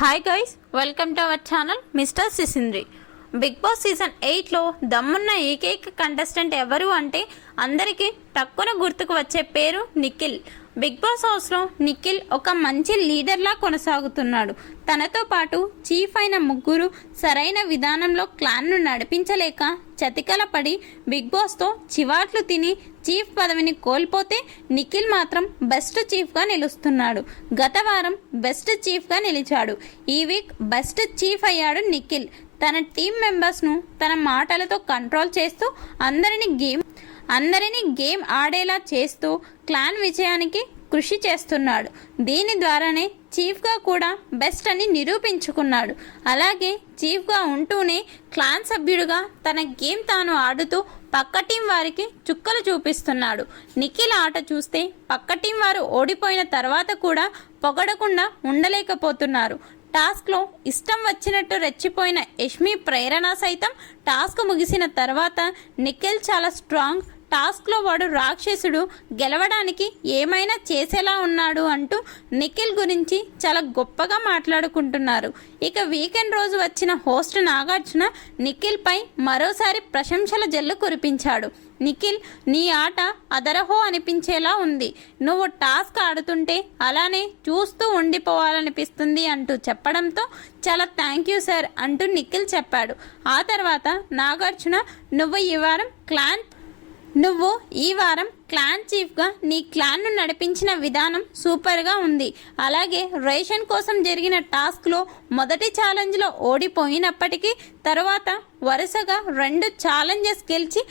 Hi guys, welcome to our channel mister Sisindri. Big boss season 8లో దమ్మున్న ఏకైక contestant ఎవరు అంటే అందరికీ టక్కున గుర్తుకు వచ్చే పేరు నిఖిల్. బిగ్ బాస్ హౌస్లో నిఖిల్ ఒక మంచి లీడర్లా కొనసాగుతున్నాడు. తనతో పాటు చీఫ్ అయిన ముగ్గురు సరైన విధానంలో క్లాన్ను నడిపించలేక చతికల పడి బిగ్ బాస్తో చివాట్లు తిని చీఫ్ పదవిని కోల్పోతే నిఖిల్ మాత్రం బెస్ట్ చీఫ్గా నిలుస్తున్నాడు. గత వారం బెస్ట్ చీఫ్గా నిలిచాడు. ఈ వీక్ బెస్ట్ చీఫ్ అయ్యాడు నిఖిల్. తన టీం మెంబర్స్ను తన మాటలతో కంట్రోల్ చేస్తూ అందరినీ గేమ్ ఆడేలా చేస్తూ క్లాన్ విజయానికి కృషి చేస్తున్నాడు. దీని ద్వారానే చీఫ్గా కూడా బెస్ట్ అని నిరూపించుకున్నాడు. అలాగే చీఫ్గా ఉంటూనే క్లాన్ సభ్యుడిగా తన గేమ్ తాను ఆడుతూ పక్క టీం వారికి చుక్కలు చూపిస్తున్నాడు. నిఖిల్ ఆట చూస్తే పక్క టీం వారు ఓడిపోయిన తర్వాత కూడా పొగడకుండా ఉండలేకపోతున్నారు. టాస్క్లో ఇష్టం వచ్చినట్టు రెచ్చిపోయిన యష్మి ప్రేరణ సైతం టాస్క్ ముగిసిన తర్వాత నిఖిల్ చాలా స్ట్రాంగ్, టాస్క్లో వాడు రాక్షసుడు, గెలవడానికి ఏమైనా చేసేలా ఉన్నాడు అంటూ నిఖిల్ గురించి చాలా గొప్పగా మాట్లాడుకుంటున్నారు. ఇక వీకెండ్ రోజు వచ్చిన హోస్ట్ నాగార్జున నిఖిల్పై మరోసారి ప్రశంసల జల్లు కురిపించాడు. నిఖిల్, నీ ఆట అదరహో అనిపించేలా ఉంది. నువ్వు టాస్క్ ఆడుతుంటే అలానే చూస్తూ ఉండిపోవాలనిపిస్తుంది అంటూ చెప్పడంతో చాలా థ్యాంక్ యూ సార్ అంటూ నిఖిల్ చెప్పాడు. ఆ తర్వాత నాగార్జున, నువ్వు ఈ వారం క్లాన్ చీఫ్గా నీ క్లాన్ను నడిపించిన విధానం సూపర్గా ఉంది. అలాగే రేషన్ కోసం జరిగిన టాస్క్లో మొదటి ఛాలెంజ్లో ఓడిపోయినప్పటికీ తర్వాత వరుసగా 2 ఛాలెంజెస్ గెలిచి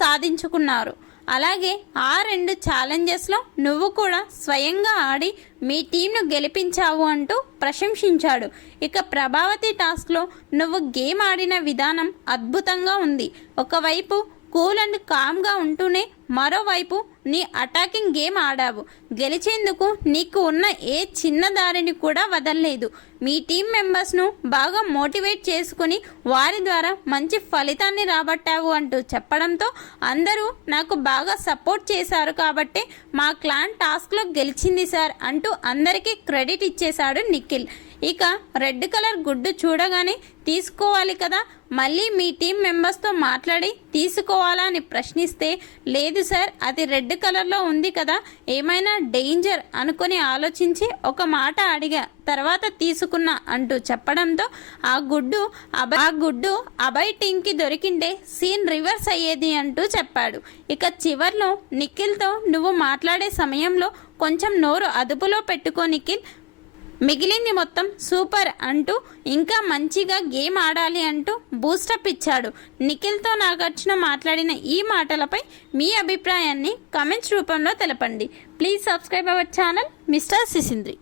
సాధించుకున్నారు. అలాగే ఆ 2 ఛాలెంజెస్లో నువ్వు కూడా స్వయంగా ఆడి మీ టీంను గెలిపించావు అంటూ ప్రశంసించాడు. ఇక ప్రభావతి టాస్క్లో నువ్వు గేమ్ ఆడిన విధానం అద్భుతంగా ఉంది. ఒకవైపు కూల్ అండ్ కామ్గా ఉంటూనే మరోవైపు నీ అటాకింగ్ గేమ్ ఆడావు. గెలిచేందుకు నీకు ఉన్న ఏ చిన్న దారిని కూడా వదలలేదు. మీ టీం మెంబర్స్ను బాగా మోటివేట్ చేసుకుని వారి ద్వారా మంచి ఫలితాన్ని రాబట్టావు అంటూ చెప్పడంతో అందరూ నాకు బాగా సపోర్ట్ చేశారు కాబట్టే మా క్లాన్ టాస్క్లో గెలిచింది సార్ అంటూ అందరికీ క్రెడిట్ ఇచ్చేశాడు నిఖిల్. ఇక రెడ్ కలర్ గుడ్డు చూడగానే తీసుకోవాలి కదా, మళ్ళీ మీ టీం మెంబర్స్తో మాట్లాడి తీసుకోవాలా అని ప్రశ్నిస్తే, లేదు సార్ అది రెడ్ కలర్లో ఉంది కదా, ఏమైనా డేంజర్ అనుకుని ఆలోచించి ఒక మాట అడిగా, తర్వాత తీసుకున్నా అంటూ చెప్పడంతో ఆ గుడ్డు అభయ్ టీంకి దొరికింటే సీన్ రివర్స్ అయ్యేది అంటూ చెప్పాడు. ఇక చివర్లో నిఖిల్తో నువ్వు మాట్లాడే సమయంలో కొంచెం నోరు అదుపులో పెట్టుకో నిఖిల్, మిగిలింది మొత్తం సూపర్ అంటూ ఇంకా మంచిగా గేమ్ ఆడాలి అంటూ బూస్టప్ ఇచ్చాడు. నిఖిల్తో నాగార్జున మాట్లాడిన ఈ మాటలపై మీ అభిప్రాయాన్ని కామెంట్స్ రూపంలో తెలపండి. Please subscribe our channel mister సిసింద్రి.